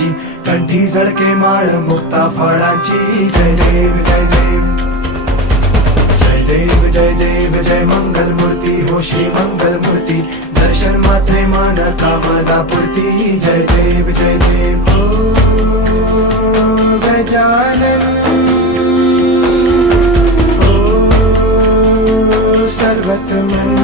फुलांची, कंठी झळके माळ मुक्ता फळांची. जय देव जय देव जय देव जय देव जय मंगल मूर्ती हो श्री मंगल मूर्ती. दर्शन मात्रे मान कामना पूर्ती. जय देव जय देव ओ गजानन ओ सर्वतमन